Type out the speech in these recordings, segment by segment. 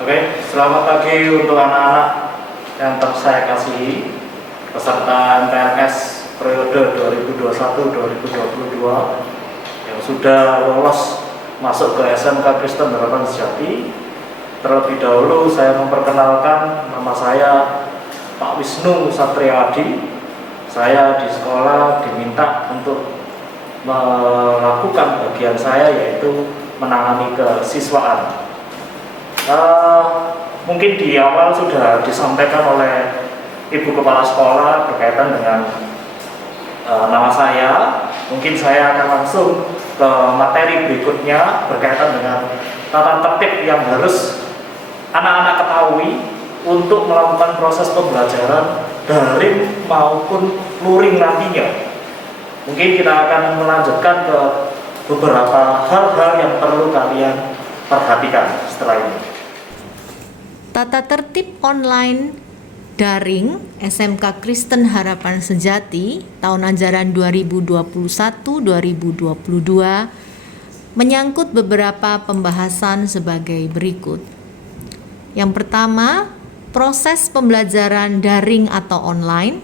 Oke, selamat pagi untuk anak-anak yang saya kasihi, peserta MTNS periode 2021-2022 yang sudah lolos masuk ke SMK Kristen Harapan Sejati. Terlebih dahulu saya memperkenalkan, nama saya Pak Wisnu Satriadi. Saya di sekolah diminta untuk melakukan bagian saya, yaitu menangani kesiswaan. Mungkin di awal sudah disampaikan oleh Ibu Kepala Sekolah berkaitan dengan nama saya. Mungkin saya akan langsung ke materi berikutnya berkaitan dengan tata tertib yang harus anak-anak ketahui untuk melakukan proses pembelajaran daring maupun luring nantinya. Mungkin kita akan melanjutkan ke beberapa hal-hal yang perlu kalian perhatikan setelah ini. Tata tertib online daring SMK Kristen Harapan Sejati tahun ajaran 2021-2022 menyangkut beberapa pembahasan sebagai berikut. Yang pertama, proses pembelajaran daring atau online.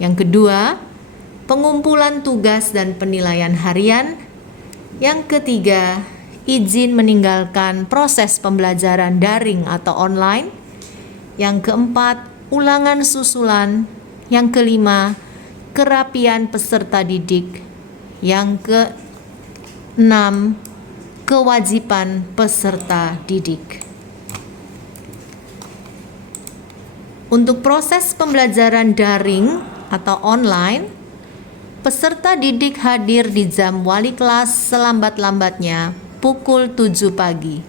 Yang kedua, pengumpulan tugas dan penilaian harian. Yang ketiga, izin meninggalkan proses pembelajaran daring atau online. Yang keempat, ulangan susulan. Yang kelima, kerapian peserta didik. Yang keenam, kewajiban peserta didik. Untuk proses pembelajaran daring atau online, peserta didik hadir di jam wali kelas selambat-lambatnya pukul 7 pagi.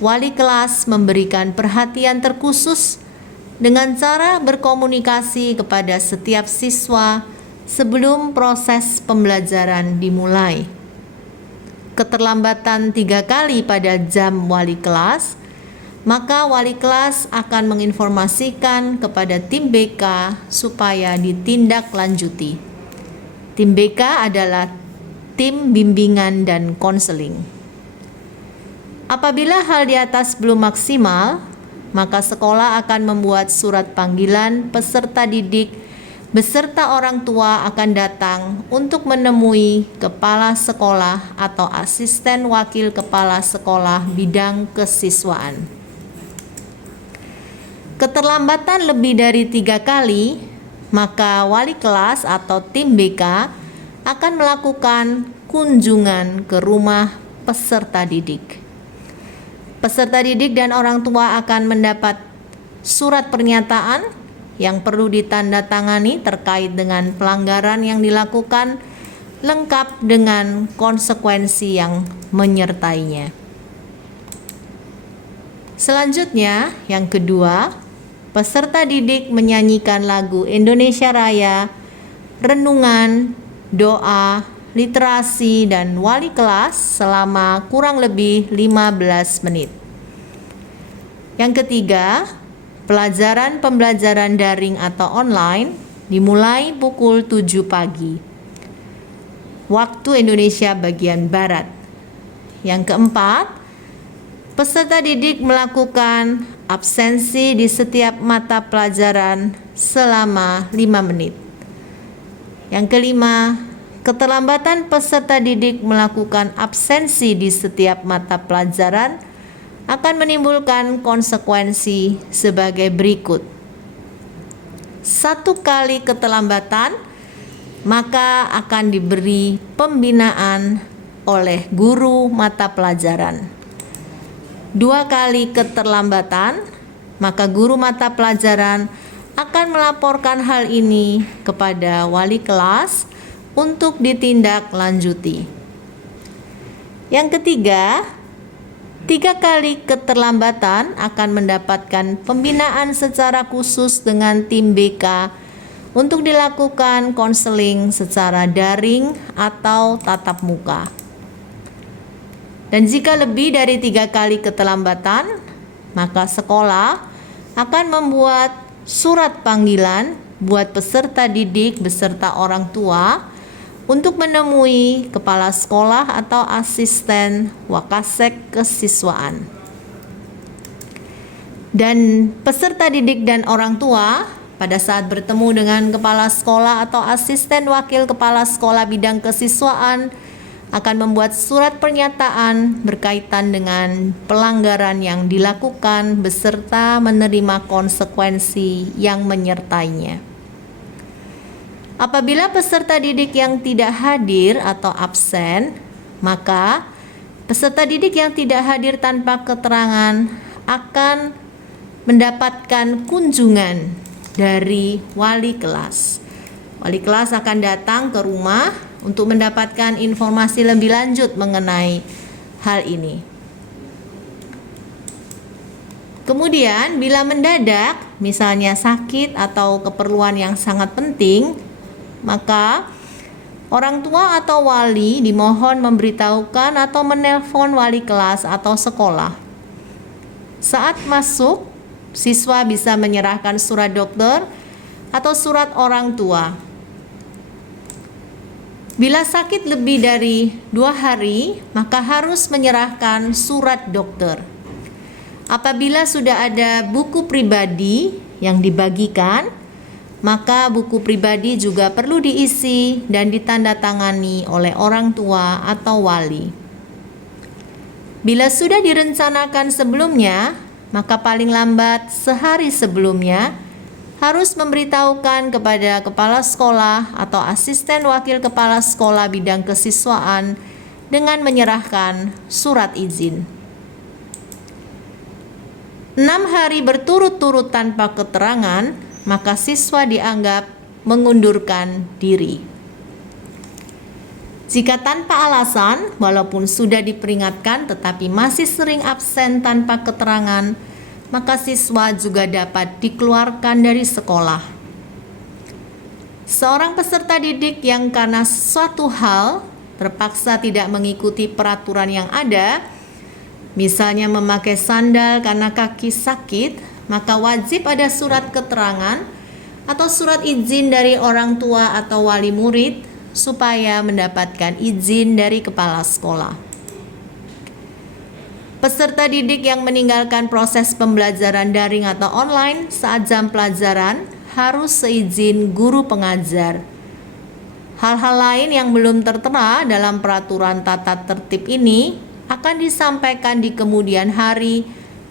Wali kelas memberikan perhatian terkhusus dengan cara berkomunikasi kepada setiap siswa sebelum proses pembelajaran dimulai. Keterlambatan 3 kali pada jam wali kelas, maka wali kelas akan menginformasikan kepada tim BK supaya ditindaklanjuti. Tim BK adalah tim bimbingan dan konseling. Apabila hal di atas belum maksimal, maka sekolah akan membuat surat panggilan peserta didik beserta orang tua akan datang untuk menemui kepala sekolah atau asisten wakil kepala sekolah bidang kesiswaan. Keterlambatan lebih dari 3 kali, maka wali kelas atau tim BK akan melakukan kunjungan ke rumah peserta didik. Peserta didik dan orang tua akan mendapat surat pernyataan yang perlu ditandatangani terkait dengan pelanggaran yang dilakukan, lengkap dengan konsekuensi yang menyertainya. Selanjutnya, yang kedua, peserta didik menyanyikan lagu Indonesia Raya, renungan, doa, literasi, dan wali kelas selama kurang lebih 15 menit. Yang ketiga, pembelajaran daring atau online dimulai pukul 7 pagi, waktu Indonesia bagian Barat. Yang keempat, peserta didik melakukan absensi di setiap mata pelajaran selama 5 menit. Yang kelima, keterlambatan peserta didik melakukan absensi di setiap mata pelajaran akan menimbulkan konsekuensi sebagai berikut. 1 kali keterlambatan, maka akan diberi pembinaan oleh guru mata pelajaran. 2 kali keterlambatan, maka guru mata pelajaran akan melaporkan hal ini kepada wali kelas untuk ditindaklanjuti. Yang ketiga, 3 kali keterlambatan akan mendapatkan pembinaan secara khusus dengan tim BK untuk dilakukan konseling secara daring atau tatap muka. Dan jika lebih dari 3 kali keterlambatan, maka sekolah akan membuat surat panggilan buat peserta didik beserta orang tua untuk menemui kepala sekolah atau asisten wakasek kesiswaan. Dan peserta didik dan orang tua pada saat bertemu dengan kepala sekolah atau asisten wakil kepala sekolah bidang kesiswaan akan membuat surat pernyataan berkaitan dengan pelanggaran yang dilakukan beserta menerima konsekuensi yang menyertainya. Apabila peserta didik yang tidak hadir atau absen, maka peserta didik yang tidak hadir tanpa keterangan akan mendapatkan kunjungan dari wali kelas. Wali kelas akan datang ke rumah untuk mendapatkan informasi lebih lanjut mengenai hal ini. Kemudian, bila mendadak, misalnya sakit atau keperluan yang sangat penting, maka orang tua atau wali dimohon memberitahukan atau menelpon wali kelas atau sekolah. Saat masuk, siswa bisa menyerahkan surat dokter atau surat orang tua. Bila sakit lebih dari 2 hari, maka harus menyerahkan surat dokter. Apabila sudah ada buku pribadi yang dibagikan, maka buku pribadi juga perlu diisi dan ditandatangani oleh orang tua atau wali. Bila sudah direncanakan sebelumnya, maka paling lambat sehari sebelumnya harus memberitahukan kepada kepala sekolah atau asisten wakil kepala sekolah bidang kesiswaan dengan menyerahkan surat izin. 6 hari berturut-turut tanpa keterangan, maka siswa dianggap mengundurkan diri. Jika tanpa alasan, walaupun sudah diperingatkan tetapi masih sering absen tanpa keterangan, maka siswa juga dapat dikeluarkan dari sekolah. Seorang peserta didik yang karena suatu hal terpaksa tidak mengikuti peraturan yang ada, misalnya memakai sandal karena kaki sakit, maka wajib ada surat keterangan atau surat izin dari orang tua atau wali murid supaya mendapatkan izin dari kepala sekolah. Peserta didik yang meninggalkan proses pembelajaran daring atau online saat jam pelajaran harus seizin guru pengajar. Hal-hal lain yang belum tertera dalam peraturan tata tertib ini akan disampaikan di kemudian hari,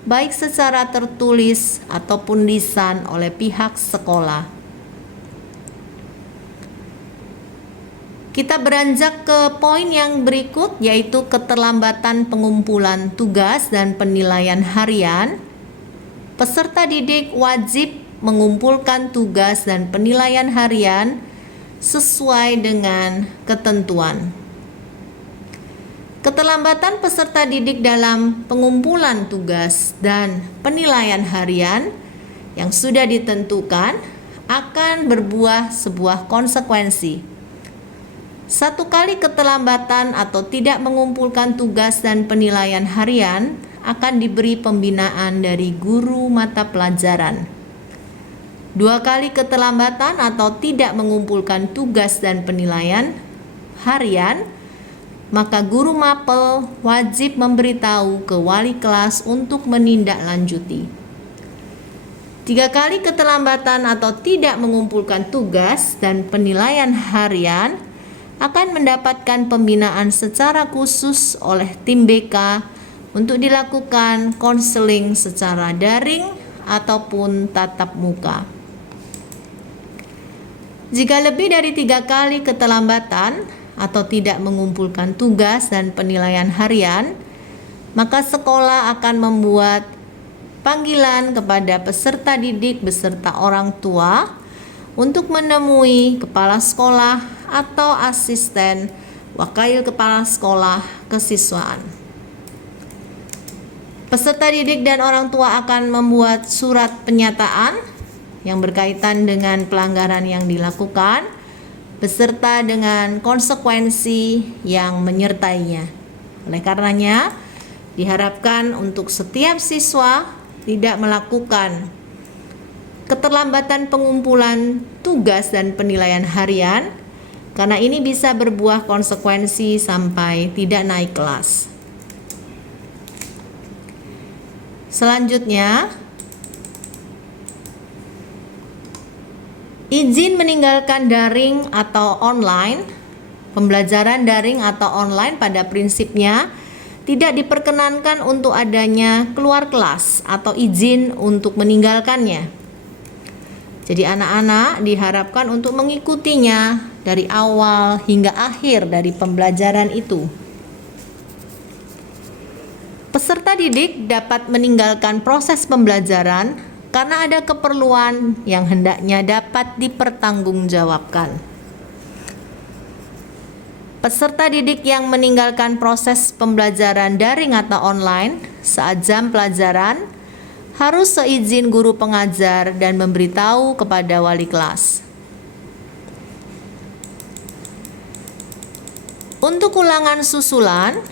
baik secara tertulis ataupun lisan oleh pihak sekolah. Kita beranjak ke poin yang berikut, yaitu keterlambatan pengumpulan tugas dan penilaian harian. Peserta didik wajib mengumpulkan tugas dan penilaian harian sesuai dengan ketentuan. Keterlambatan peserta didik dalam pengumpulan tugas dan penilaian harian yang sudah ditentukan akan berbuah sebuah konsekuensi. 1 kali keterlambatan atau tidak mengumpulkan tugas dan penilaian harian akan diberi pembinaan dari guru mata pelajaran. 2 kali keterlambatan atau tidak mengumpulkan tugas dan penilaian harian, maka guru mapel wajib memberitahu ke wali kelas untuk menindaklanjuti. 3 kali keterlambatan atau tidak mengumpulkan tugas dan penilaian harian akan mendapatkan pembinaan secara khusus oleh tim BK untuk dilakukan konseling secara daring ataupun tatap muka. Jika lebih dari 3 kali keterlambatan atau tidak mengumpulkan tugas dan penilaian harian, maka sekolah akan membuat panggilan kepada peserta didik beserta orang tua untuk menemui kepala sekolah atau asisten wakil kepala sekolah kesiswaan. Peserta didik dan orang tua akan membuat surat pernyataan yang berkaitan dengan pelanggaran yang dilakukan beserta dengan konsekuensi yang menyertainya. Oleh karenanya, diharapkan untuk setiap siswa tidak melakukan keterlambatan pengumpulan tugas dan penilaian harian, karena ini bisa berbuah konsekuensi sampai tidak naik kelas. Selanjutnya, Izin meninggalkan daring atau online, pembelajaran daring atau online pada prinsipnya tidak diperkenankan untuk adanya keluar kelas atau izin untuk meninggalkannya. Jadi anak-anak diharapkan untuk mengikutinya dari awal hingga akhir dari pembelajaran itu. Peserta didik dapat meninggalkan proses pembelajaran karena ada keperluan yang hendaknya dapat dipertanggungjawabkan. Peserta didik yang meninggalkan proses pembelajaran daring atau online saat jam pelajaran harus seizin guru pengajar dan memberitahu kepada wali kelas. Untuk ulangan susulan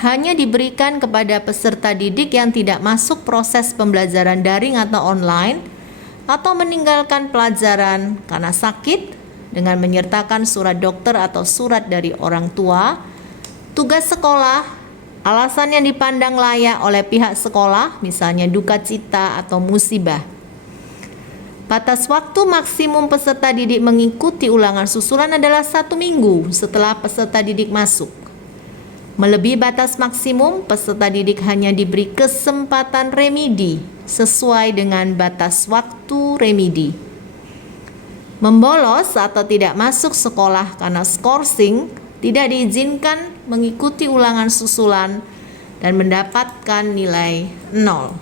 hanya diberikan kepada peserta didik yang tidak masuk proses pembelajaran daring atau online atau meninggalkan pelajaran karena sakit dengan menyertakan surat dokter atau surat dari orang tua, tugas sekolah, alasan yang dipandang layak oleh pihak sekolah, misalnya duka cita atau musibah. Batas waktu maksimum peserta didik mengikuti ulangan susulan adalah 1 minggu setelah peserta didik masuk. Melebihi batas maksimum, peserta didik hanya diberi kesempatan remedi sesuai dengan batas waktu remedi. Membolos atau tidak masuk sekolah karena skorsing tidak diizinkan mengikuti ulangan susulan dan mendapatkan nilai 0.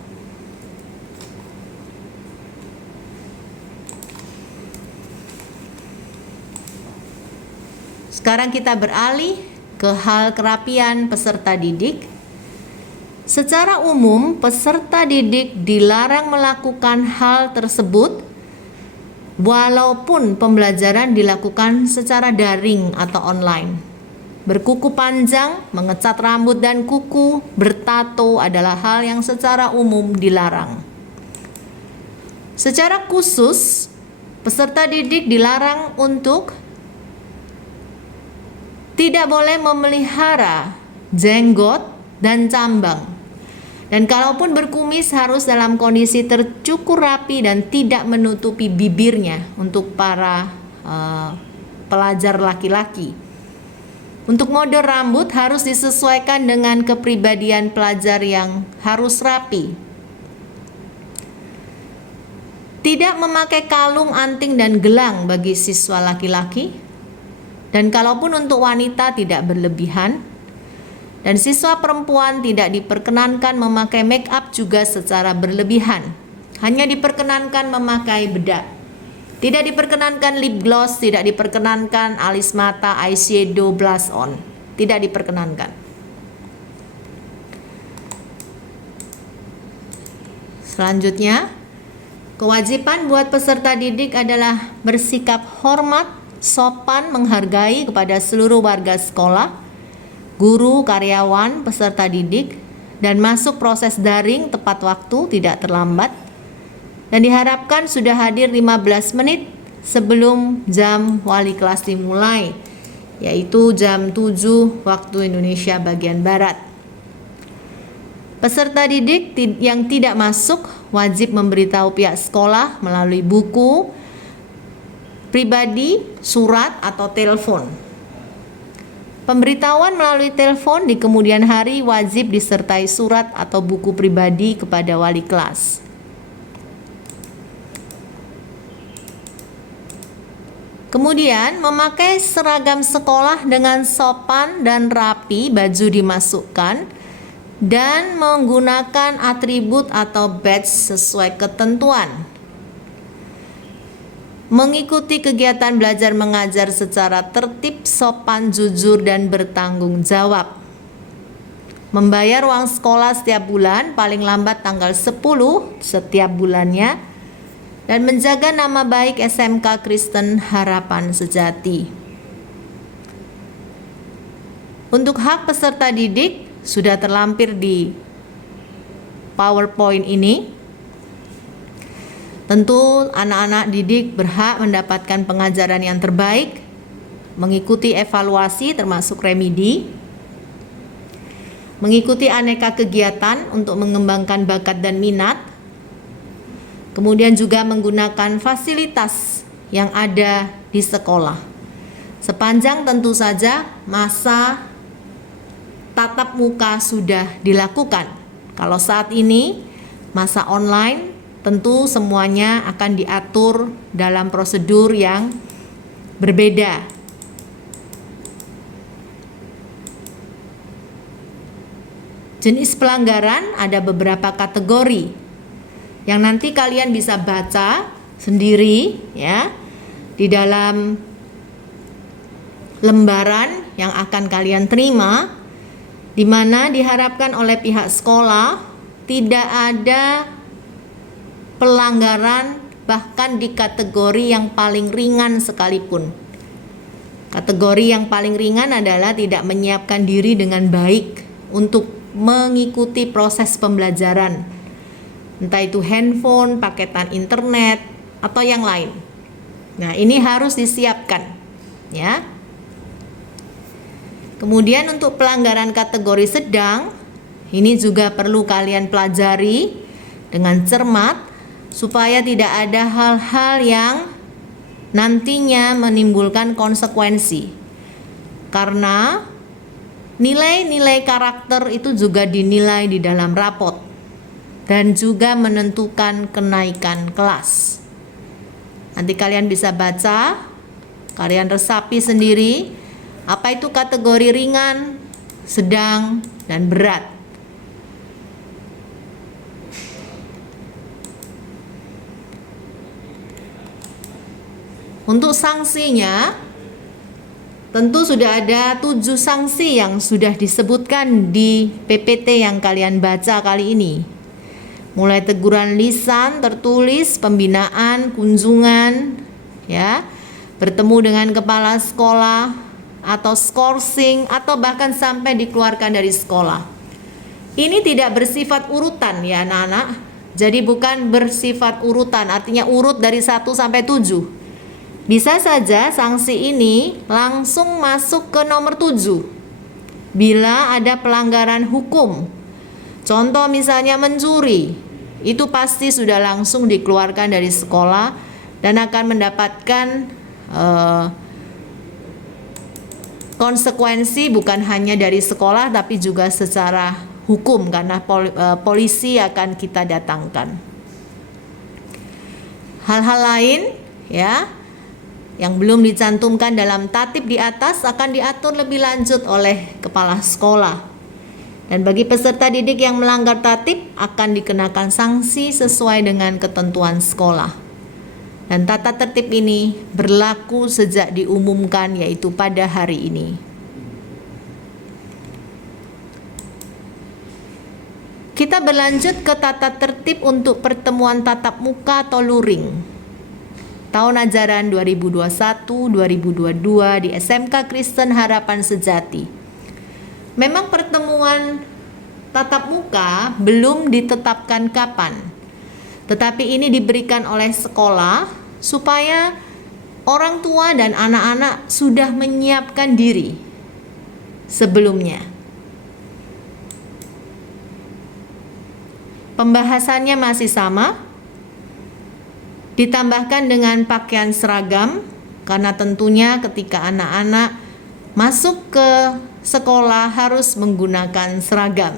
Sekarang kita beralih ke hal kerapian peserta didik. Secara umum, peserta didik dilarang melakukan hal tersebut walaupun pembelajaran dilakukan secara daring atau online. Berkuku panjang, mengecat rambut dan kuku, bertato adalah hal yang secara umum dilarang. Secara khusus, peserta didik dilarang untuk tidak boleh memelihara jenggot dan cambang. Dan kalaupun berkumis harus dalam kondisi tercukur rapi dan tidak menutupi bibirnya untuk para pelajar laki-laki. Untuk mode rambut harus disesuaikan dengan kepribadian pelajar yang harus rapi. Tidak memakai kalung, anting, dan gelang bagi siswa laki-laki. Dan kalaupun untuk wanita tidak berlebihan, dan siswa perempuan tidak diperkenankan memakai make up juga secara berlebihan. Hanya diperkenankan memakai bedak. Tidak diperkenankan lip gloss, tidak diperkenankan alis mata, eyeshadow, blush on. Tidak diperkenankan. Selanjutnya, kewajiban buat peserta didik adalah bersikap hormat, sopan, menghargai kepada seluruh warga sekolah, guru, karyawan, peserta didik, dan masuk proses daring tepat waktu, tidak terlambat, dan diharapkan sudah hadir 15 menit sebelum jam wali kelas dimulai, yaitu jam 7 waktu Indonesia bagian Barat. Peserta didik yang tidak masuk wajib memberitahu pihak sekolah melalui buku pribadi, surat, atau telepon. Pemberitahuan melalui telepon di kemudian hari wajib disertai surat atau buku pribadi kepada wali kelas. Kemudian, memakai seragam sekolah dengan sopan dan rapi, baju dimasukkan, dan menggunakan atribut atau badge sesuai ketentuan. Mengikuti kegiatan belajar mengajar secara tertib, sopan, jujur, dan bertanggung jawab. Membayar uang sekolah setiap bulan, paling lambat tanggal 10 setiap bulannya, dan menjaga nama baik SMK Kristen Harapan Sejati. Untuk hak peserta didik sudah terlampir di PowerPoint ini. Tentu anak-anak didik berhak mendapatkan pengajaran yang terbaik, mengikuti evaluasi termasuk remedi, mengikuti aneka kegiatan untuk mengembangkan bakat dan minat, Kemudian juga menggunakan fasilitas yang ada di sekolah. Sepanjang tentu saja masa tatap muka sudah dilakukan. Kalau saat ini masa online, tentu semuanya akan diatur dalam prosedur yang berbeda. Jenis pelanggaran ada beberapa kategori yang nanti kalian bisa baca sendiri ya di dalam lembaran yang akan kalian terima, di mana diharapkan oleh pihak sekolah tidak ada pelanggaran bahkan di kategori yang paling ringan sekalipun. Kategori yang paling ringan adalah tidak menyiapkan diri dengan baik untuk mengikuti proses pembelajaran, entah itu handphone, paketan internet, atau yang lain. Nah, ini harus disiapkan ya. Kemudian untuk pelanggaran kategori sedang, ini juga perlu kalian pelajari dengan cermat supaya tidak ada hal-hal yang nantinya menimbulkan konsekuensi. Karena nilai-nilai karakter itu juga dinilai di dalam rapot dan juga menentukan kenaikan kelas. Nanti kalian bisa baca, kalian resapi sendiri apa itu kategori ringan, sedang, dan berat. Untuk sanksinya, tentu sudah ada 7 sanksi yang sudah disebutkan di PPT yang kalian baca kali ini. Mulai teguran lisan, tertulis, pembinaan, kunjungan, ya, bertemu dengan kepala sekolah, atau skorsing, atau bahkan sampai dikeluarkan dari sekolah. Ini tidak bersifat urutan ya anak-anak. Jadi bukan bersifat urutan, artinya urut dari 1 sampai 7. Bisa saja sanksi ini langsung masuk ke nomor 7 bila ada pelanggaran hukum. Contoh misalnya mencuri, itu pasti sudah langsung dikeluarkan dari sekolah dan akan mendapatkan konsekuensi bukan hanya dari sekolah tapi juga secara hukum karena polisi akan kita datangkan. Hal-hal lain ya yang belum dicantumkan dalam tatib di atas akan diatur lebih lanjut oleh kepala sekolah. Dan bagi peserta didik yang melanggar tatib akan dikenakan sanksi sesuai dengan ketentuan sekolah. Dan tata tertib ini berlaku sejak diumumkan, yaitu pada hari ini. Kita berlanjut ke tata tertib untuk pertemuan tatap muka atau luring tahun ajaran 2021-2022 di SMK Kristen Harapan Sejati. Memang pertemuan tatap muka belum ditetapkan kapan, tetapi ini diberikan oleh sekolah supaya orang tua dan anak-anak sudah menyiapkan diri sebelumnya. Pembahasannya masih sama, ditambahkan dengan pakaian seragam, karena tentunya ketika anak-anak masuk ke sekolah harus menggunakan seragam.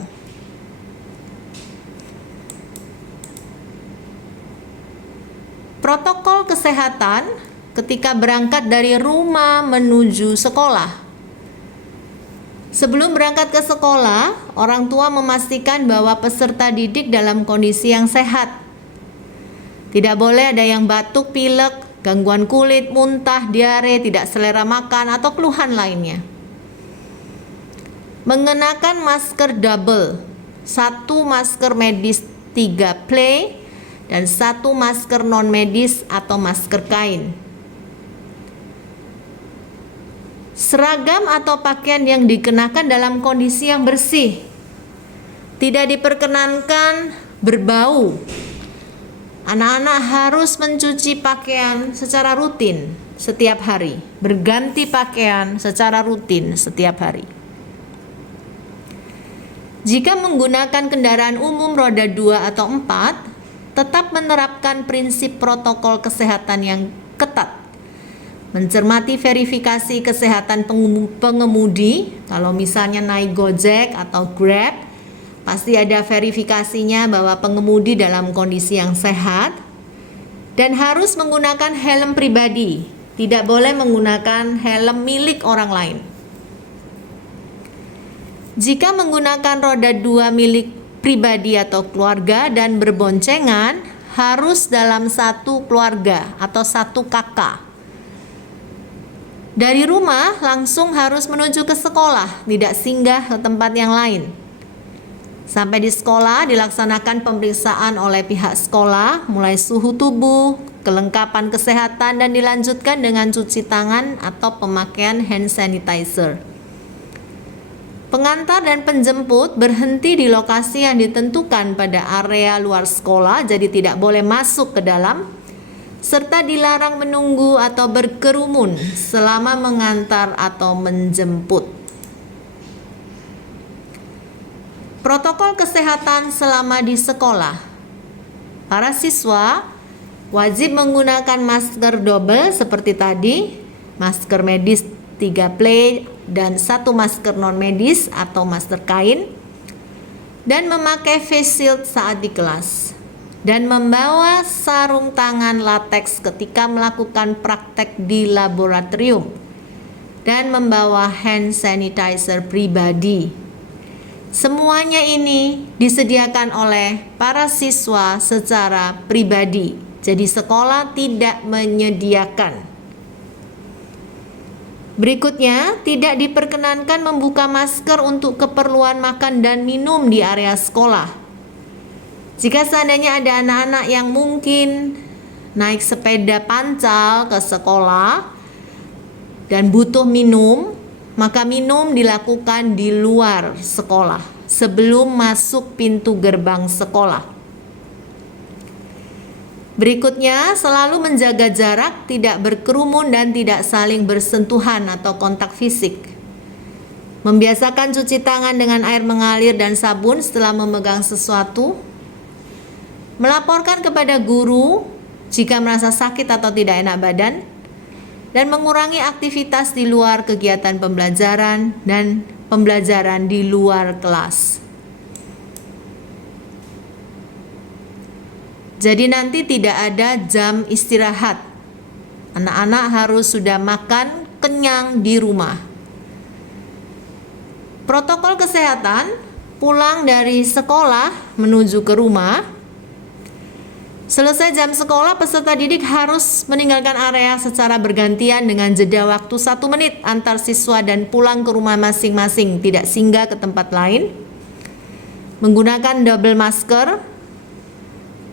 Protokol kesehatan ketika berangkat dari rumah menuju sekolah. Sebelum berangkat ke sekolah, orang tua memastikan bahwa peserta didik dalam kondisi yang sehat. Tidak boleh ada yang batuk, pilek, gangguan kulit, muntah, diare, tidak selera makan, atau keluhan lainnya. Mengenakan masker double, 1 masker medis 3 play, dan 1 masker non medis atau masker kain. Seragam atau pakaian yang dikenakan dalam kondisi yang bersih. Tidak diperkenankan berbau. Anak-anak harus mencuci pakaian secara rutin setiap hari, berganti pakaian secara rutin setiap hari. Jika menggunakan kendaraan umum roda 2 atau 4, tetap menerapkan prinsip protokol kesehatan yang ketat, mencermati verifikasi kesehatan pengemudi. Kalau misalnya naik Gojek atau Grab, pasti ada verifikasinya bahwa pengemudi dalam kondisi yang sehat, dan harus menggunakan helm pribadi, tidak boleh menggunakan helm milik orang lain. Jika menggunakan roda 2 milik pribadi atau keluarga dan berboncengan, harus dalam satu keluarga atau satu kakak. Dari rumah langsung harus menuju ke sekolah, tidak singgah ke tempat yang lain. Sampai di sekolah dilaksanakan pemeriksaan oleh pihak sekolah, mulai suhu tubuh, kelengkapan kesehatan, dan dilanjutkan dengan cuci tangan atau pemakaian hand sanitizer. Pengantar dan penjemput berhenti di lokasi yang ditentukan pada area luar sekolah, jadi tidak boleh masuk ke dalam, serta dilarang menunggu atau berkerumun selama mengantar atau menjemput. Protokol kesehatan selama di sekolah. Para siswa wajib menggunakan masker double seperti tadi, masker medis 3 plate dan 1 masker non medis atau masker kain, dan memakai face shield saat di kelas, dan membawa sarung tangan latex ketika melakukan praktek di laboratorium, dan membawa hand sanitizer pribadi. Semuanya ini disediakan oleh para siswa secara pribadi, jadi sekolah tidak menyediakan. Berikutnya, tidak diperkenankan membuka masker untuk keperluan makan dan minum di area sekolah. Jika seandainya ada anak-anak yang mungkin naik sepeda pancal ke sekolah dan butuh minum, maka minum dilakukan di luar sekolah sebelum masuk pintu gerbang sekolah. Berikutnya, selalu menjaga jarak, tidak berkerumun, dan tidak saling bersentuhan atau kontak fisik. Membiasakan cuci tangan dengan air mengalir dan sabun setelah memegang sesuatu. Melaporkan kepada guru jika merasa sakit atau tidak enak badan. Dan mengurangi aktivitas di luar kegiatan pembelajaran dan pembelajaran di luar kelas. Jadi nanti tidak ada jam istirahat. Anak-anak harus sudah makan kenyang di rumah. Protokol kesehatan, pulang dari sekolah menuju ke rumah. Selesai jam sekolah, peserta didik harus meninggalkan area secara bergantian dengan jeda waktu 1 menit antar siswa dan pulang ke rumah masing-masing, tidak singgah ke tempat lain. Menggunakan double masker.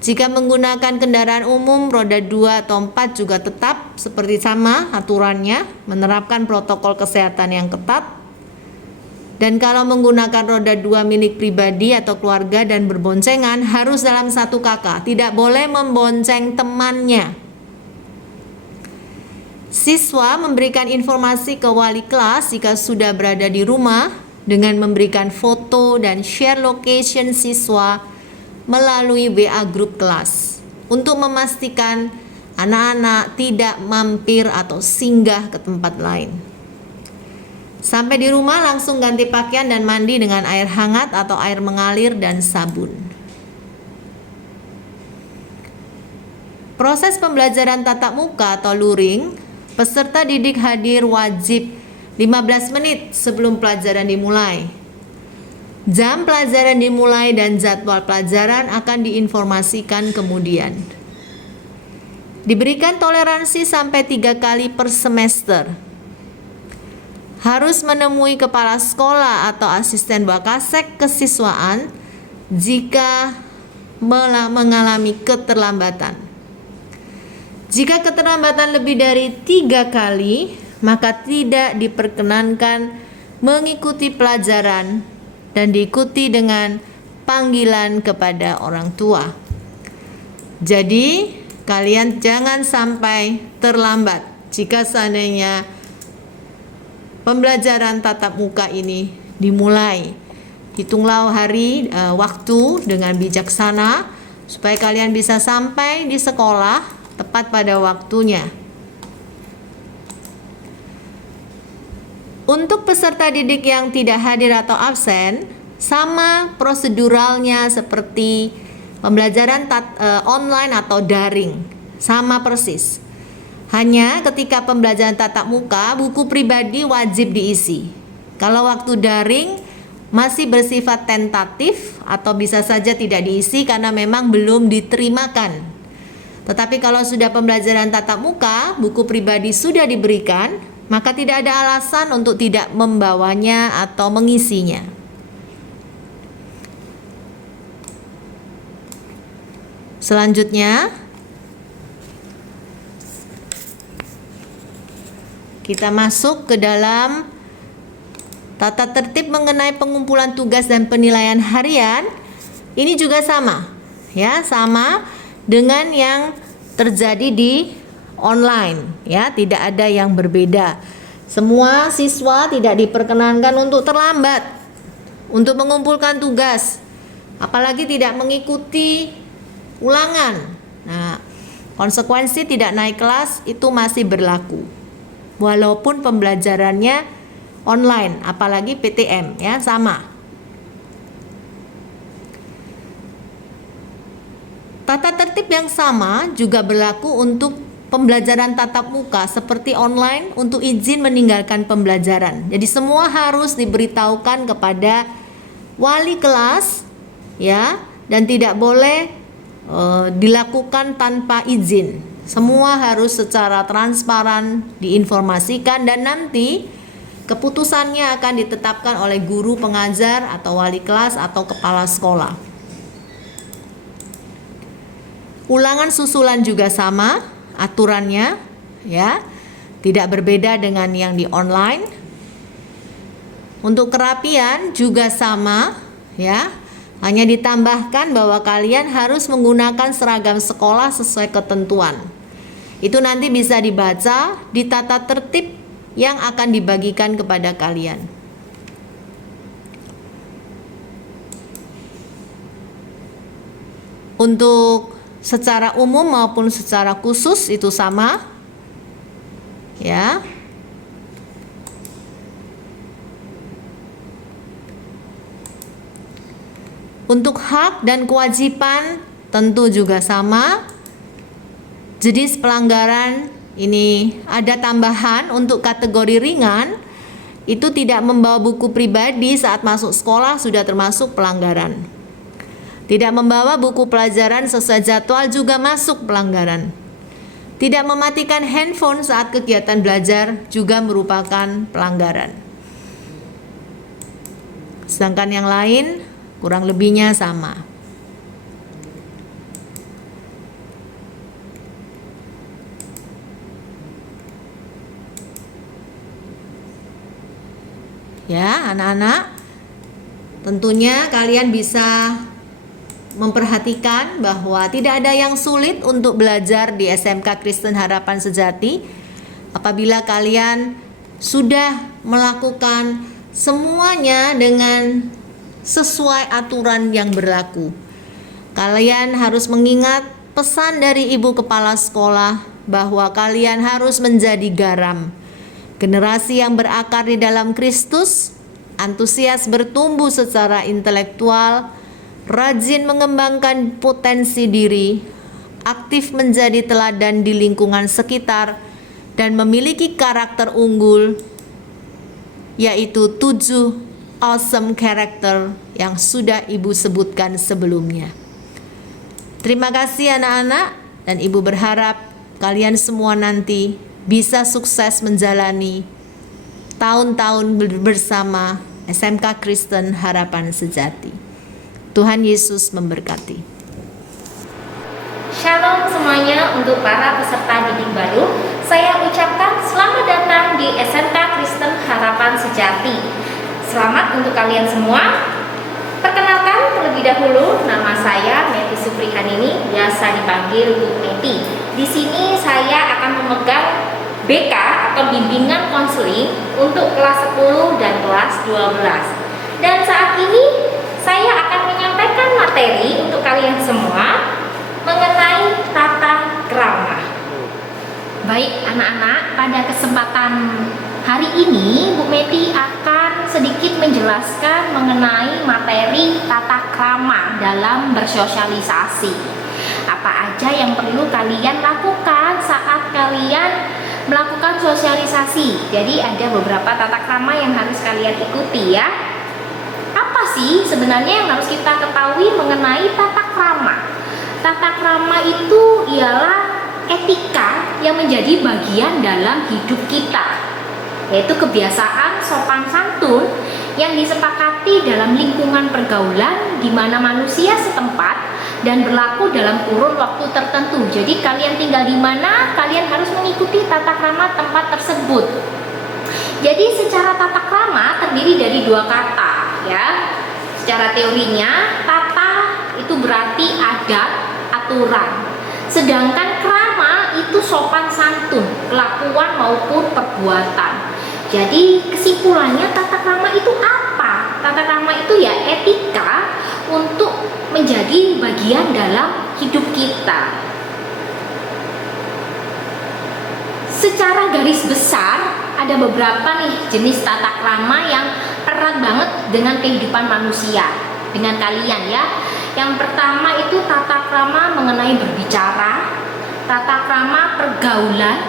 Jika menggunakan kendaraan umum roda 2 atau 4 juga tetap seperti sama aturannya, menerapkan protokol kesehatan yang ketat. Dan kalau menggunakan roda 2 milik pribadi atau keluarga dan berboncengan, harus dalam satu kakak, tidak boleh membonceng temannya. Siswa memberikan informasi ke wali kelas jika sudah berada di rumah dengan memberikan foto dan share location siswa melalui WA grup kelas untuk memastikan anak-anak tidak mampir atau singgah ke tempat lain. Sampai di rumah langsung ganti pakaian dan mandi dengan air hangat atau air mengalir dan sabun. Proses pembelajaran tatap muka atau luring, peserta didik hadir wajib 15 menit sebelum pelajaran dimulai. Jam pelajaran dimulai dan jadwal pelajaran akan diinformasikan kemudian. Diberikan toleransi sampai 3 kali per semester. Harus menemui kepala sekolah atau asisten Wakasek kesiswaan jika mengalami keterlambatan. Jika keterlambatan lebih dari 3 kali, maka tidak diperkenankan mengikuti pelajaran dan diikuti dengan panggilan kepada orang tua. Jadi, kalian jangan sampai terlambat jika seandainya pembelajaran tatap muka ini dimulai. Hitunglah waktu dengan bijaksana supaya kalian bisa sampai di sekolah tepat pada waktunya. Untuk peserta didik yang tidak hadir atau absen, sama proseduralnya seperti pembelajaran online atau daring, sama persis. Hanya ketika pembelajaran tatap muka, buku pribadi wajib diisi. Kalau waktu daring masih bersifat tentatif atau bisa saja tidak diisi karena memang belum diterimakan. Tetapi kalau sudah pembelajaran tatap muka, buku pribadi sudah diberikan, maka tidak ada alasan untuk tidak membawanya atau mengisinya. Selanjutnya, kita masuk ke dalam tata tertib mengenai pengumpulan tugas dan penilaian harian. Ini juga sama, ya, sama dengan yang terjadi di online, ya, tidak ada yang berbeda. Semua siswa tidak diperkenankan untuk terlambat untuk mengumpulkan tugas, apalagi tidak mengikuti ulangan. Nah, konsekuensi tidak naik kelas itu masih berlaku, walaupun pembelajarannya online, apalagi PTM, ya, sama. Tata tertib yang sama juga berlaku untuk pembelajaran tatap muka seperti online untuk izin meninggalkan pembelajaran. Jadi semua harus diberitahukan kepada wali kelas, ya, dan tidak boleh dilakukan tanpa izin. Semua harus secara transparan diinformasikan dan nanti keputusannya akan ditetapkan oleh guru pengajar atau wali kelas atau kepala sekolah. Ulangan susulan juga sama aturannya, ya, tidak berbeda dengan yang di online. Untuk kerapian juga sama, ya, hanya ditambahkan bahwa kalian harus menggunakan seragam sekolah sesuai ketentuan. Itu nanti bisa dibaca di tata tertib yang akan dibagikan kepada kalian. Untuk secara umum maupun secara khusus itu sama, ya. Untuk hak dan kewajiban tentu juga sama. Jenis pelanggaran ini ada tambahan untuk kategori ringan, itu tidak membawa buku pribadi saat masuk sekolah sudah termasuk pelanggaran. Tidak membawa buku pelajaran sesuai jadwal juga masuk pelanggaran. Tidak mematikan handphone saat kegiatan belajar juga merupakan pelanggaran. Sedangkan yang lain kurang lebihnya sama. Ya, anak-anak, tentunya kalian bisa memperhatikan bahwa tidak ada yang sulit untuk belajar di SMK Kristen Harapan Sejati apabila kalian sudah melakukan semuanya dengan sesuai aturan yang berlaku. Kalian harus mengingat pesan dari ibu kepala sekolah bahwa kalian harus menjadi garam, generasi yang berakar di dalam Kristus, antusias bertumbuh secara intelektual, rajin mengembangkan potensi diri, aktif menjadi teladan di lingkungan sekitar, dan memiliki karakter unggul, yaitu 7 awesome character yang sudah Ibu sebutkan sebelumnya. Terima kasih anak-anak, dan Ibu berharap kalian semua nanti bisa sukses menjalani tahun-tahun bersama SMK Kristen Harapan Sejati. Tuhan Yesus memberkati. Shalom semuanya, untuk para peserta didik baru, saya ucapkan selamat datang di SMK Kristen Harapan Sejati. Selamat untuk kalian semua. Perkenalkan terlebih dahulu, nama saya Meti Suprihanini, biasa dipanggil Bu Meti. Di sini saya akan memegang BK atau bimbingan konseling untuk kelas 10 dan kelas 12. Dan saat ini saya akan menyampaikan materi untuk untuk kalian semua mengenai tata krama. Baik anak-anak, pada kesempatan hari ini Bu Meti akan sedikit menjelaskan mengenai materi tata krama dalam bersosialisasi. Apa aja yang perlu kalian lakukan saat kalian melakukan sosialisasi. Jadi ada beberapa tata krama yang harus kalian ikuti ya. Apa sih sebenarnya yang harus kita ketahui mengenai tata krama? Tata krama itu ialah etika yang menjadi bagian dalam hidup kita, yaitu kebiasaan sopan santun yang disepakati dalam lingkungan pergaulan di mana manusia setempat dan berlaku dalam kurun waktu tertentu. Jadi kalian tinggal di mana, kalian harus mengikuti tata krama tempat tersebut. Jadi secara tata krama terdiri dari dua kata ya. Secara teorinya, tata itu berarti adat, aturan. Sedangkan krama itu sopan santun, kelakuan maupun perbuatan. Jadi kesimpulannya tata krama itu apa? Tata krama itu ya etika untuk menjadi bagian dalam hidup kita. Secara garis besar ada beberapa nih jenis tata krama yang erat banget dengan kehidupan manusia, dengan kalian ya. Yang pertama itu tata krama mengenai berbicara, tata krama pergaulan,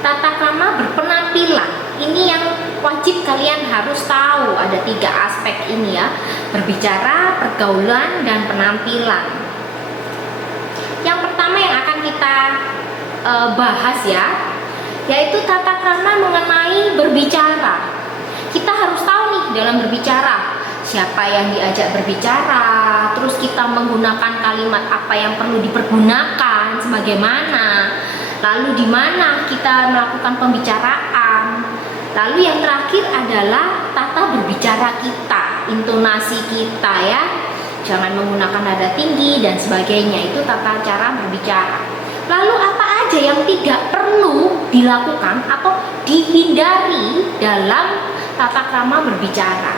tata krama berpenampilan. Ini yang wajib kalian harus tahu, ada 3 aspek ini ya: berbicara, pergaulan, dan penampilan. Yang pertama yang akan kita bahas ya, yaitu tata krama mengenai berbicara. Kita harus tahu nih dalam berbicara siapa yang diajak berbicara, terus kita menggunakan kalimat apa yang perlu dipergunakan sebagaimana, lalu di mana kita melakukan pembicaraan. Lalu yang terakhir adalah tata berbicara kita, intonasi kita ya, jangan menggunakan nada tinggi dan sebagainya. Itu tata cara berbicara. Lalu apa aja yang tidak perlu dilakukan atau dihindari dalam tata krama berbicara?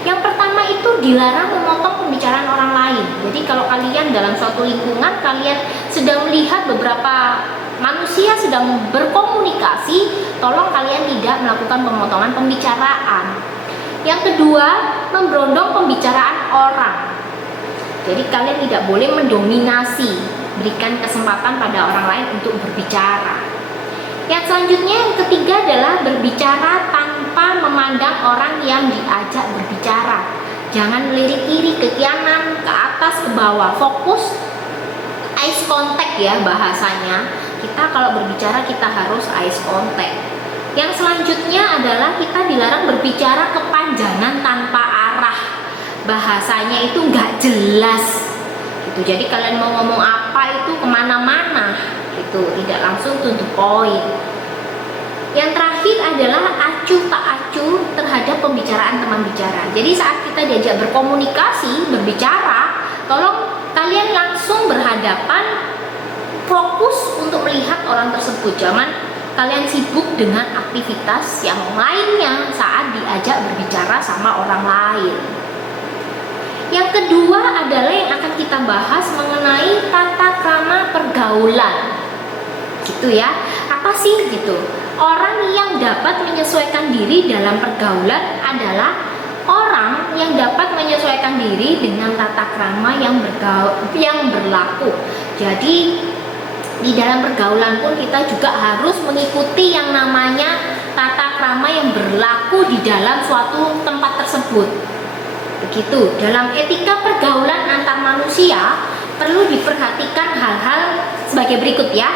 Yang pertama itu dilarang memotong pembicaraan orang lain. Jadi kalau kalian dalam suatu lingkungan, kalian sedang melihat beberapa manusia sedang berkomunikasi, tolong kalian tidak melakukan pemotongan pembicaraan. Yang kedua, memberondong pembicaraan orang. Jadi kalian tidak boleh mendominasi, berikan kesempatan pada orang lain untuk berbicara. Yang selanjutnya, yang ketiga adalah berbicara tanpa memandang orang yang diajak berbicara. Jangan melirik kiri, ke kanan, ke atas, ke bawah. Fokus, eye contact ya bahasanya. Kita kalau berbicara kita harus eye contact. Yang selanjutnya adalah kita dilarang berbicara kepanjangan tanpa arah. Bahasanya itu nggak jelas. Gitu. Jadi kalian mau ngomong apa itu kemana-mana. Itu tidak langsung to the point. Yang terakhir adalah acuh tak acuh terhadap pembicaraan teman bicara. Jadi saat kita diajak berkomunikasi, berbicara, tolong kalian langsung berhadapan, fokus untuk melihat orang tersebut. Jangan kalian sibuk dengan aktivitas yang lainnya saat diajak berbicara sama orang lain. Yang kedua adalah yang akan kita bahas mengenai tata krama pergaulan. Gitu ya. Apa sih gitu? Orang yang dapat menyesuaikan diri dalam pergaulan adalah orang yang dapat menyesuaikan diri dengan tata krama yang berlaku. Jadi di dalam pergaulan pun kita juga harus mengikuti yang namanya tata krama yang berlaku di dalam suatu tempat tersebut. Begitu, dalam etika pergaulan antar manusia perlu diperhatikan hal-hal sebagai berikut ya.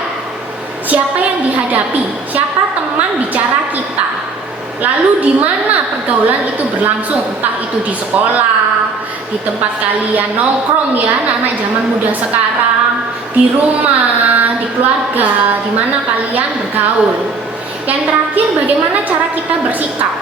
Siapa yang dihadapi, siapa teman bicara kita, lalu di mana pergaulan itu berlangsung, entah itu di sekolah, di tempat kalian nongkrong ya, anak-anak zaman muda sekarang, di rumah, di keluarga, di mana kalian bergaul. Yang terakhir, bagaimana cara kita bersikap.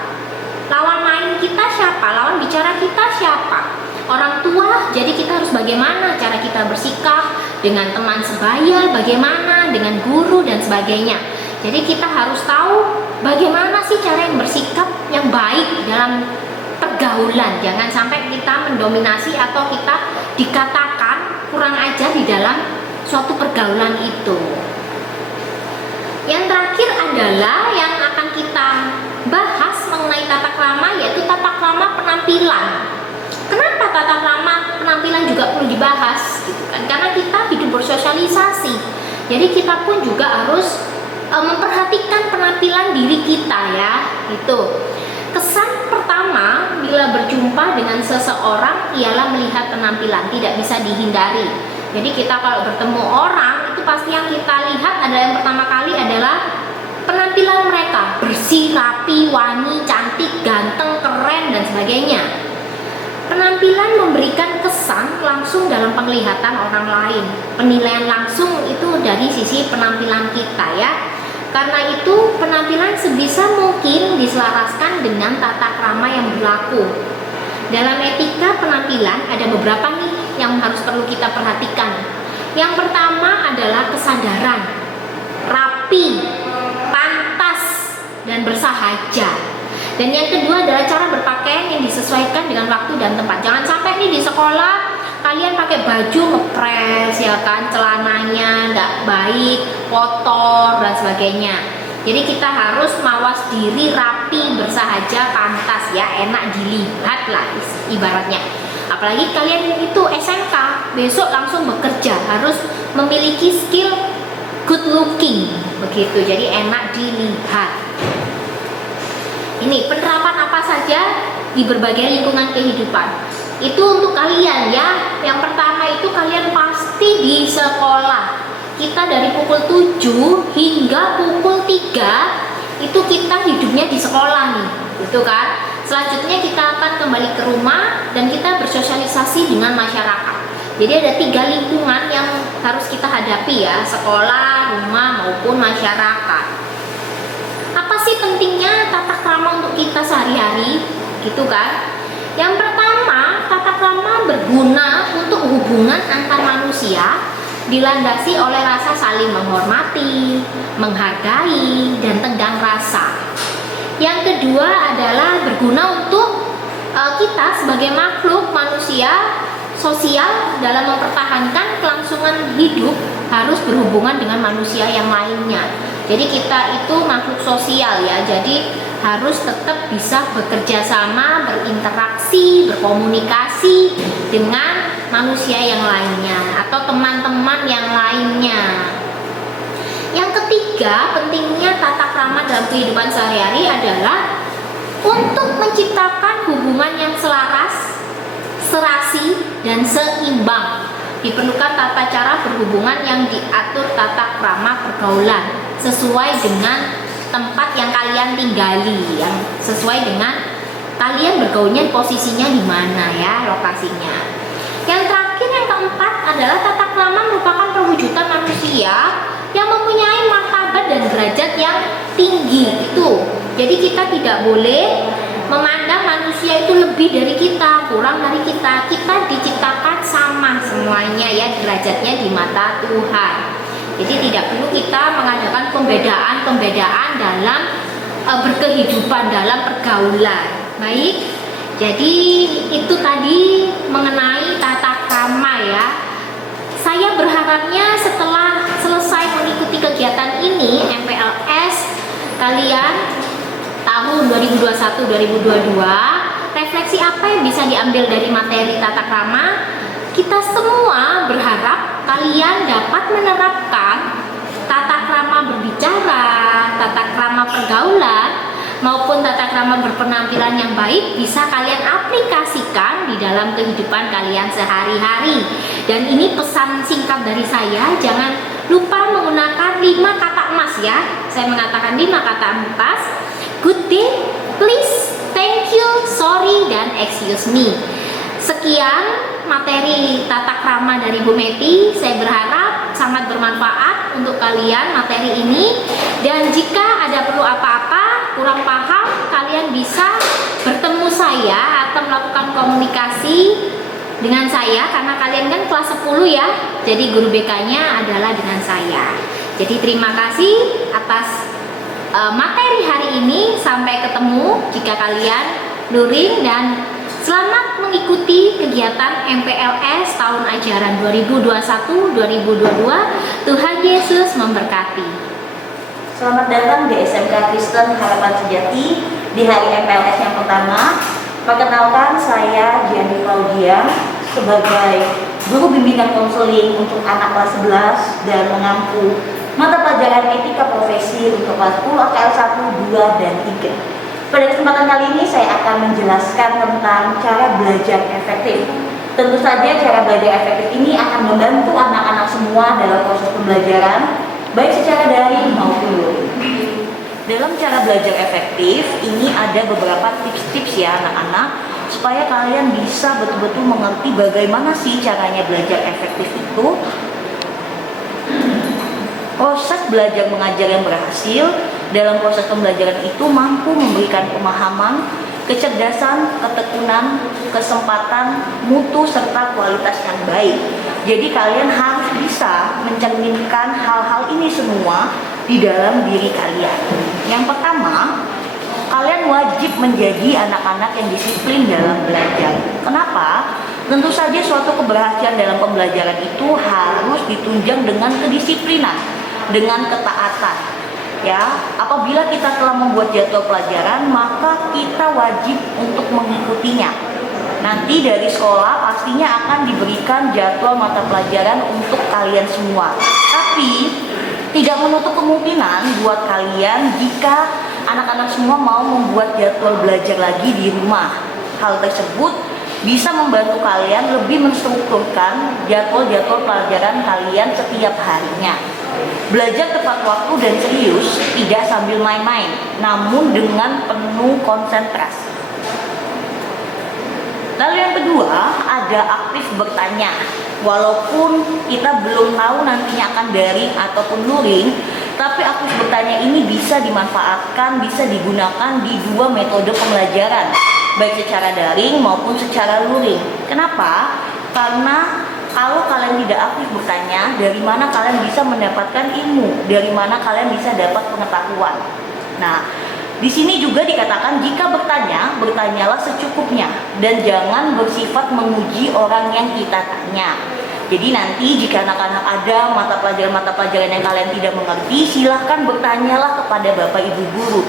Lawan main kita siapa? Lawan bicara kita siapa? Orang tua, jadi kita harus bagaimana cara kita bersikap dengan teman sebaya, bagaimana dengan guru dan sebagainya. Jadi kita harus tahu bagaimana sih cara yang bersikap yang baik dalam pergaulan. Jangan sampai kita mendominasi atau kita dikatakan kurang ajar di dalam suatu pergaulan itu. Yang terakhir adalah yang akan kita bahas mengenai tata krama, yaitu tata krama penampilan. Kenapa tata krama penampilan juga perlu dibahas gitu kan? Karena kita hidup bersosialisasi. Jadi kita pun juga harus memperhatikan penampilan diri kita ya. Itu. Kesan pertama bila berjumpa dengan seseorang ialah melihat penampilan, tidak bisa dihindari. Jadi kita kalau bertemu orang itu pasti yang kita lihat adalah yang pertama kali adalah penampilan mereka, bersih, rapi, wangi, cantik, ganteng, keren dan sebagainya. Penampilan memberikan kesan langsung dalam penglihatan orang lain. Penilaian langsung itu dari sisi penampilan kita ya. Karena itu penampilan sebisa mungkin diselaraskan dengan tata krama yang berlaku. Dalam etika penampilan ada beberapa nih yang harus perlu kita perhatikan. Yang pertama adalah kesadaran, rapi, pantas, dan bersahaja. Dan yang kedua adalah cara berpakaian yang disesuaikan dengan waktu dan tempat. Jangan sampai nih di sekolah kalian pakai baju ngepres ya kan, celananya nggak baik, kotor dan sebagainya. Jadi kita harus mawas diri, rapi, bersahaja, pantas ya, enak dilihat lah ibaratnya. Apalagi kalian itu SMK, besok langsung bekerja, harus memiliki skill good looking begitu. Jadi enak dilihat. Ini penerapan apa saja di berbagai lingkungan kehidupan. Itu untuk kalian ya. Yang pertama itu kalian pasti di sekolah. Kita dari pukul 7 hingga pukul 3 itu kita hidupnya di sekolah nih, gitu kan. Selanjutnya kita akan kembali ke rumah dan kita bersosialisasi dengan masyarakat. Jadi ada 3 lingkungan yang harus kita hadapi ya, sekolah, rumah maupun masyarakat. Apa sih pentingnya tata krama untuk kita sehari-hari, gitu kan? Yang pertama, tata krama berguna untuk hubungan antar manusia, dilandasi oleh rasa saling menghormati, menghargai, dan tenggang rasa. Yang kedua adalah berguna untuk kita sebagai makhluk manusia sosial dalam mempertahankan kelangsungan hidup harus berhubungan dengan manusia yang lainnya. Jadi kita itu makhluk sosial ya, jadi harus tetap bisa bekerja sama, berinteraksi, berkomunikasi dengan manusia yang lainnya atau teman-teman yang lainnya. Yang ketiga, pentingnya tata krama dalam kehidupan sehari-hari adalah untuk menciptakan hubungan yang selaras, serasi, dan seimbang. Diperlukan tata cara berhubungan yang diatur tata krama pergaulan sesuai dengan tempat yang kalian tinggali, yang sesuai dengan kalian bergaulnya posisinya di mana ya, lokasinya. Yang terakhir, yang keempat adalah tata krama merupakan perwujudan manusia yang mempunyai martabat dan derajat yang tinggi itu. Jadi kita tidak boleh memandang manusia itu lebih dari kita, kurang dari kita. Kita diciptakan sama semuanya ya, derajatnya di mata Tuhan. Jadi tidak perlu kita mengadakan pembedaan-pembedaan dalam berkehidupan, dalam pergaulan. Baik, jadi itu tadi mengenai tata krama ya. Saya berharapnya setelah selesai mengikuti kegiatan ini, MPLS kalian tahun 2021-2022, refleksi apa yang bisa diambil dari materi tata krama? Kita semua berharap kalian dapat menerapkan tata krama berbicara, tata krama pergaulan, maupun tata krama berpenampilan yang baik bisa kalian aplikasikan di dalam kehidupan kalian sehari-hari. Dan ini pesan singkat dari saya, jangan lupa menggunakan 5 kata emas ya. Saya mengatakan 5 kata emas: good day, please, thank you, sorry, dan excuse me. Sekian materi tata krama dari Bu Meti. Saya berharap sangat bermanfaat untuk kalian materi ini. Dan jika ada perlu apa-apa, kurang paham, kalian bisa bertemu saya atau melakukan komunikasi dengan saya, karena kalian kan kelas 10 ya. Jadi guru BK-nya adalah dengan saya. Jadi terima kasih atas materi hari ini. Sampai ketemu jika kalian luring, dan Selamat mengikuti kegiatan MPLS tahun ajaran 2021-2022. Tuhan Yesus memberkati. Selamat datang di SMK Kristen Harapan Sejati di hari MPLS yang pertama. Perkenalkan, saya Gianni Claudia sebagai guru bimbingan konseling untuk anak kelas 11 dan mengampu mata pelajaran etika profesi untuk kelas 10 AKL 1, 2, dan 3. Pada kesempatan kali ini saya akan menjelaskan tentang cara belajar efektif. Tentu saja cara belajar efektif ini akan membantu anak-anak semua dalam proses pembelajaran, baik secara daring maupun luring. Dalam cara belajar efektif, ini ada beberapa tips-tips ya anak-anak, supaya kalian bisa betul-betul mengerti bagaimana sih caranya belajar efektif itu. Proses belajar mengajar yang berhasil dalam proses pembelajaran itu mampu memberikan pemahaman, kecerdasan, ketekunan, kesempatan, mutu, serta kualitas yang baik. Jadi kalian harus bisa mencerminkan hal-hal ini semua di dalam diri kalian. Yang pertama, kalian wajib menjadi anak-anak yang disiplin dalam belajar. Kenapa? Tentu saja suatu keberhasilan dalam pembelajaran itu harus ditunjang dengan kedisiplinan, dengan ketaatan. Ya, apabila kita telah membuat jadwal pelajaran, maka kita wajib untuk mengikutinya. Nanti dari sekolah pastinya akan diberikan jadwal mata pelajaran untuk kalian semua. Tapi tidak menutup kemungkinan buat kalian jika anak-anak semua mau membuat jadwal belajar lagi di rumah. Hal tersebut bisa membantu kalian lebih menstrukturkan jadwal-jadwal pelajaran kalian setiap harinya. Belajar tepat waktu dan serius, tidak sambil main-main, namun dengan penuh konsentrasi. Lalu yang kedua, ada aktif bertanya. Walaupun kita belum tahu nantinya akan daring ataupun luring, tapi aktif bertanya ini bisa dimanfaatkan, bisa digunakan di dua metode pembelajaran, baik secara daring maupun secara luring. Kenapa? Karena kalau kalian tidak aktif bertanya, dari mana kalian bisa mendapatkan ilmu? Dari mana kalian bisa dapat pengetahuan? Nah, di sini juga dikatakan jika bertanya, bertanyalah secukupnya dan jangan bersifat menguji orang yang kita tanya. Jadi nanti jika anak-anak ada mata pelajaran yang kalian tidak mengerti, silahkan bertanyalah kepada Bapak Ibu guru.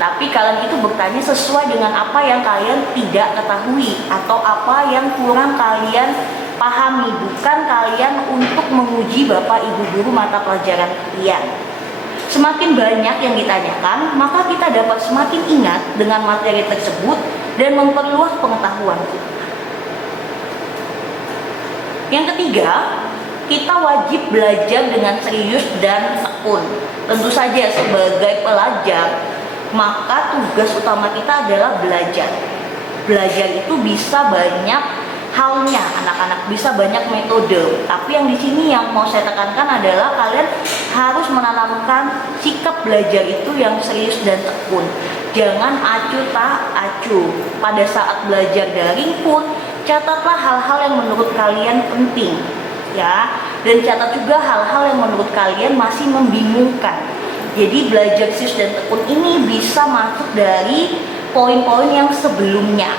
Tapi kalian itu bertanya sesuai dengan apa yang kalian tidak ketahui atau apa yang kurang kalian pahami, bukan kalian untuk menguji Bapak Ibu guru mata pelajaran kalian. Semakin banyak yang ditanyakan, maka kita dapat semakin ingat dengan materi tersebut dan memperluas pengetahuan kita. Yang ketiga, kita wajib belajar dengan serius dan tekun. Tentu saja sebagai pelajar, maka tugas utama kita adalah belajar. Belajar itu bisa banyak halnya, anak-anak bisa banyak metode. Tapi yang di sini yang mau saya tekankan adalah kalian harus menanamkan sikap belajar itu yang serius dan tekun. Jangan acuh tak acuh. Pada saat belajar daring pun catatlah hal-hal yang menurut kalian penting, ya. Dan catat juga hal-hal yang menurut kalian masih membingungkan. Jadi belajar serius dan tekun ini bisa masuk dari poin-poin yang sebelumnya.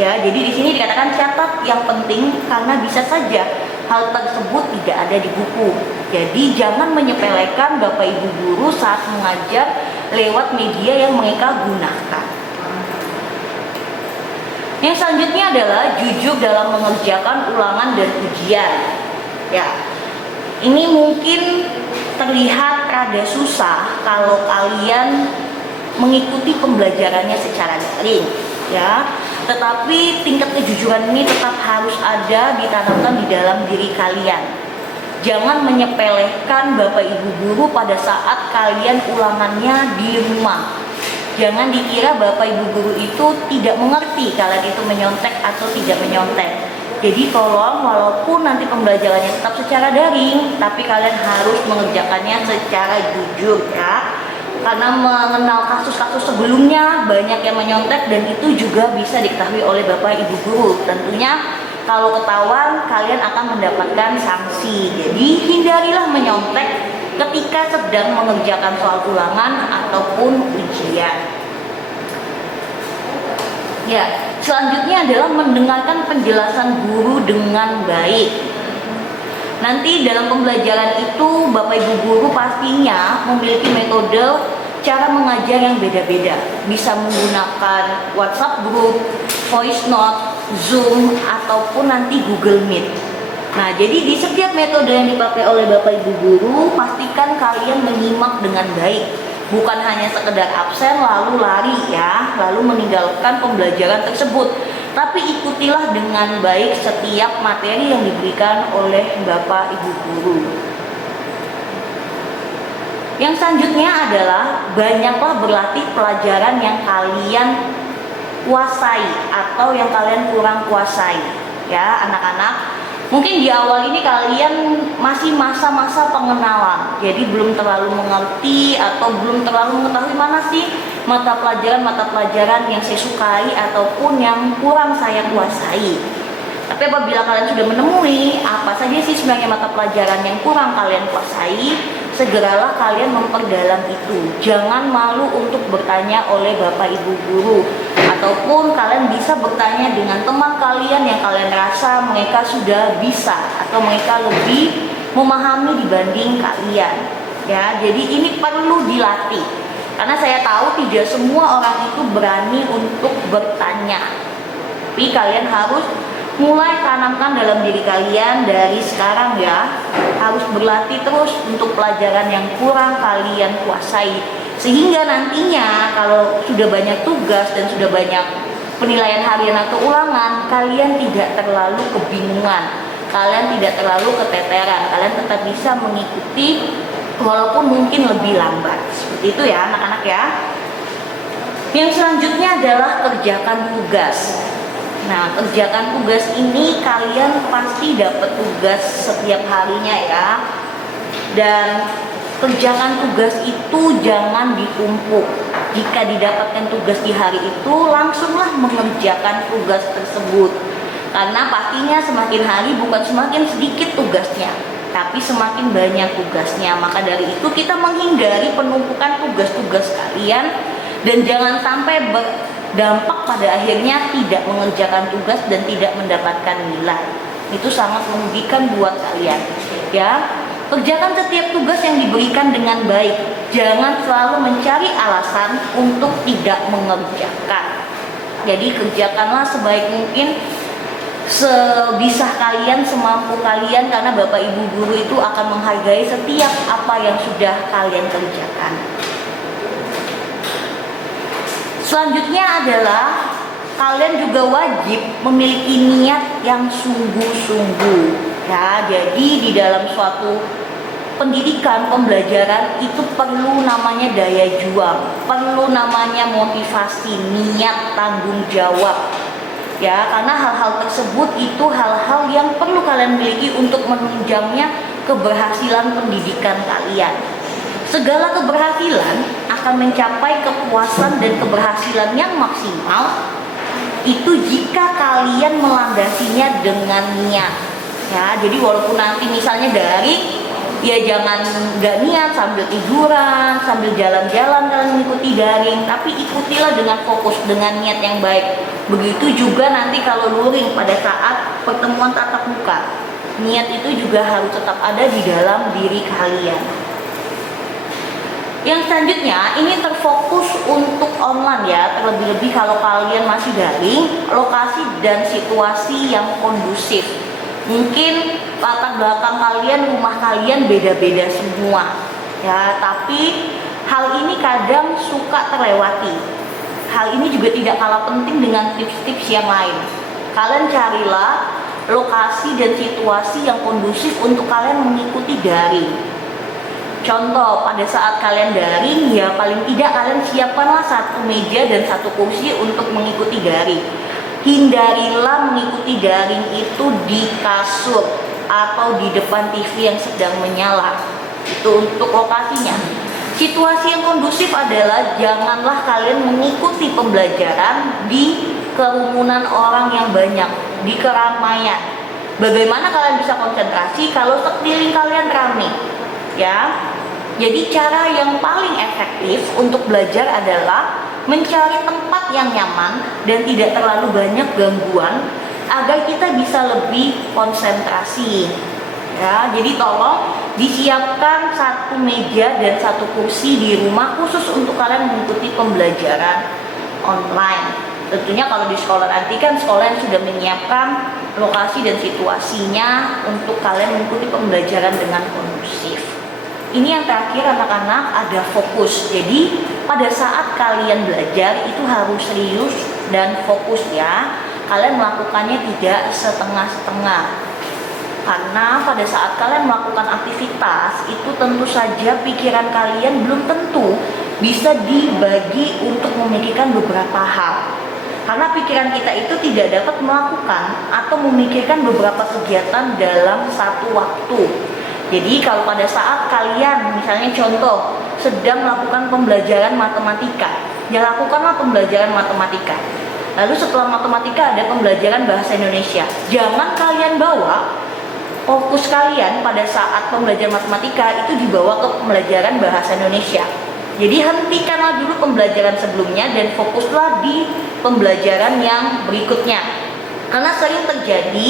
Ya, jadi di sini dikatakan catat yang penting karena bisa saja hal tersebut tidak ada di buku. Jadi jangan menyepelekan Bapak Ibu guru saat mengajar lewat media yang mereka gunakan. Yang selanjutnya adalah jujur dalam mengerjakan ulangan dan ujian. Ya, ini mungkin terlihat rada susah kalau kalian mengikuti pembelajarannya secara daring, ya. Tetapi tingkat kejujuran ini tetap harus ada, ditanamkan di dalam diri kalian. Jangan menyepelekan Bapak Ibu guru pada saat kalian ulangannya di rumah. Jangan dikira Bapak Ibu guru itu tidak mengerti kalian itu menyontek atau tidak menyontek. Jadi tolong, walaupun nanti pembelajarannya tetap secara daring, tapi kalian harus mengerjakannya secara jujur, ya. Karena mengenal kasus-kasus sebelumnya banyak yang menyontek dan itu juga bisa diketahui oleh Bapak Ibu guru. Tentunya kalau ketahuan kalian akan mendapatkan sanksi. Jadi hindarilah menyontek ketika sedang mengerjakan soal ulangan ataupun ujian. Ya, selanjutnya adalah mendengarkan penjelasan guru dengan baik. Nanti dalam pembelajaran itu Bapak Ibu guru pastinya memiliki metode cara mengajar yang beda-beda. Bisa menggunakan WhatsApp group, voice note, Zoom, ataupun nanti Google Meet. Nah, jadi di setiap metode yang dipakai oleh Bapak Ibu guru, pastikan kalian menyimak dengan baik. Bukan hanya sekedar absen lalu lari ya, lalu meninggalkan pembelajaran tersebut. Tapi ikutilah dengan baik setiap materi yang diberikan oleh Bapak Ibu guru. Yang selanjutnya adalah banyaklah berlatih pelajaran yang kalian kuasai atau yang kalian kurang kuasai. Ya, anak-anak, mungkin di awal ini kalian masih masa-masa pengenalan, jadi belum terlalu mengerti atau belum terlalu mengetahui mana sih mata pelajaran yang saya sukai ataupun yang kurang saya kuasai. Tapi apabila kalian sudah menemui apa saja sih sebenarnya mata pelajaran yang kurang kalian kuasai, segeralah kalian memperdalam itu. Jangan malu untuk bertanya oleh Bapak Ibu guru, ataupun kalian bisa bertanya dengan teman kalian yang kalian rasa mereka sudah bisa atau mereka lebih memahami dibanding kalian. Ya, jadi ini perlu dilatih. Karena saya tahu tidak semua orang itu berani untuk bertanya. Tapi kalian harus mulai tanamkan dalam diri kalian dari sekarang ya. Harus berlatih terus untuk pelajaran yang kurang kalian kuasai. Sehingga nantinya kalau sudah banyak tugas dan sudah banyak penilaian harian atau ulangan, kalian tidak terlalu kebingungan, kalian tidak terlalu keteteran, kalian tetap bisa mengikuti walaupun mungkin lebih lambat. Seperti itu ya anak-anak ya. Yang selanjutnya adalah kerjakan tugas. Nah, kerjakan tugas ini kalian pasti dapat tugas setiap harinya ya. Dan kerjakan tugas itu jangan ditumpuk. Jika didapatkan tugas di hari itu, langsunglah mengerjakan tugas tersebut. Karena pastinya semakin hari bukan semakin sedikit tugasnya, tapi semakin banyak tugasnya. Maka dari itu kita menghindari penumpukan tugas-tugas kalian dan jangan sampai berdampak pada akhirnya tidak mengerjakan tugas dan tidak mendapatkan nilai. Itu sangat merugikan buat kalian. Ya. Kerjakan setiap tugas yang diberikan dengan baik. Jangan selalu mencari alasan untuk tidak mengerjakan. Jadi kerjakanlah sebaik mungkin, sebisa kalian, semampu kalian, karena Bapak Ibu guru itu akan menghargai setiap apa yang sudah kalian kerjakan. Selanjutnya adalah kalian juga wajib memiliki niat yang sungguh-sungguh. Ya, jadi di dalam suatu pendidikan, pembelajaran itu perlu namanya daya juang, perlu namanya motivasi, niat, tanggung jawab. Ya, karena hal-hal tersebut itu hal-hal yang perlu kalian miliki untuk menunjangnya keberhasilan pendidikan kalian. Segala keberhasilan akan mencapai kepuasan dan keberhasilan yang maksimal itu jika kalian melandasinya dengan niat. Ya, jadi walaupun nanti misalnya dari ya jangan nggak niat sambil tiduran, sambil jalan-jalan kalian mengikuti daring, tapi ikutilah dengan fokus, dengan niat yang baik. Begitu juga nanti kalau luring pada saat pertemuan tatap muka, niat itu juga harus tetap ada di dalam diri kalian. Yang selanjutnya ini terfokus untuk online ya, terlebih-lebih kalau kalian masih daring, lokasi dan situasi yang kondusif. Mungkin latar belakang kalian, rumah kalian beda-beda semua ya, tapi hal ini kadang suka terlewati. Hal ini juga tidak kalah penting dengan tips-tips yang lain. Kalian carilah lokasi dan situasi yang kondusif untuk kalian mengikuti daring. Contoh, pada saat kalian daring ya paling tidak kalian siapkanlah satu meja dan satu kursi untuk mengikuti daring. Hindarilah mengikuti daring itu di kasur atau di depan TV yang sedang menyala. Itu untuk lokasinya. Situasi yang kondusif adalah janganlah kalian mengikuti pembelajaran di kerumunan orang yang banyak, di keramaian. Bagaimana kalian bisa konsentrasi kalau sekeliling kalian ramai? Ya. Jadi cara yang paling efektif untuk belajar adalah mencari tempat yang nyaman dan tidak terlalu banyak gangguan agar kita bisa lebih konsentrasi. Ya, jadi tolong disiapkan satu meja dan satu kursi di rumah khusus untuk kalian mengikuti pembelajaran online. Tentunya kalau di sekolah nanti kan sekolah yang sudah menyiapkan lokasi dan situasinya untuk kalian mengikuti pembelajaran dengan kondusif. Ini yang terakhir anak-anak, ada fokus. Jadi pada saat kalian belajar itu harus serius dan fokus ya. Kalian melakukannya tidak setengah-setengah. Karena pada saat kalian melakukan aktivitas itu tentu saja pikiran kalian belum tentu bisa dibagi untuk memikirkan beberapa hal. Karena pikiran kita itu tidak dapat melakukan atau memikirkan beberapa kegiatan dalam satu waktu. Jadi kalau pada saat kalian misalnya contoh sedang melakukan pembelajaran matematika, ya lakukanlah pembelajaran matematika. Lalu setelah matematika ada pembelajaran bahasa Indonesia. Jangan kalian bawa fokus kalian pada saat pembelajaran matematika itu dibawa ke pembelajaran bahasa Indonesia. Jadi hentikanlah dulu pembelajaran sebelumnya dan fokuslah di pembelajaran yang berikutnya. Karena sering terjadi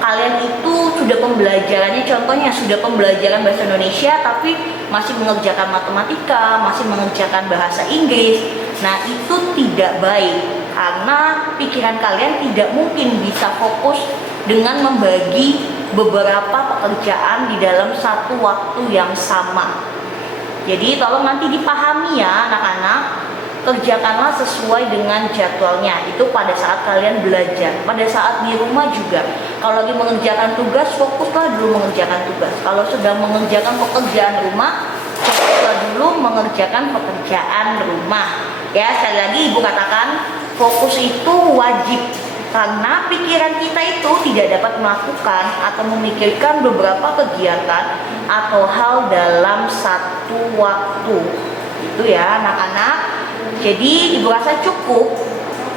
kalian itu sudah pembelajarannya, contohnya sudah pembelajaran bahasa Indonesia tapi masih mengerjakan matematika, masih mengerjakan bahasa Inggris. Nah itu tidak baik karena pikiran kalian tidak mungkin bisa fokus dengan membagi beberapa pekerjaan di dalam satu waktu yang sama. Jadi tolong nanti dipahami ya anak-anak, kerjakanlah sesuai dengan jadwalnya. Itu pada saat kalian belajar. Pada saat di rumah juga, kalau lagi mengerjakan tugas, fokuslah dulu mengerjakan tugas. Kalau sedang mengerjakan pekerjaan rumah, fokuslah dulu mengerjakan pekerjaan rumah. Ya, sekali lagi Ibu katakan, fokus itu wajib. Karena pikiran kita itu tidak dapat melakukan atau memikirkan beberapa kegiatan atau hal dalam satu waktu. Itu ya anak-anak. Jadi Ibu rasa cukup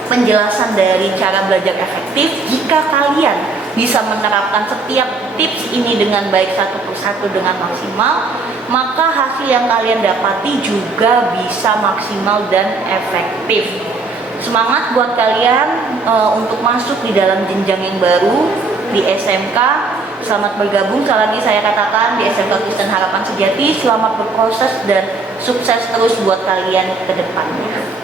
penjelasan dari cara belajar efektif. Jika kalian bisa menerapkan setiap tips ini dengan baik satu persatu dengan maksimal, maka hasil yang kalian dapati juga bisa maksimal dan efektif. Semangat buat kalian untuk masuk di dalam jenjang yang baru di SMK. Selamat bergabung, sekali lagi saya katakan di SMK Kristen Harapan Sejati. Selamat berproses dan sukses terus buat kalian ke depannya.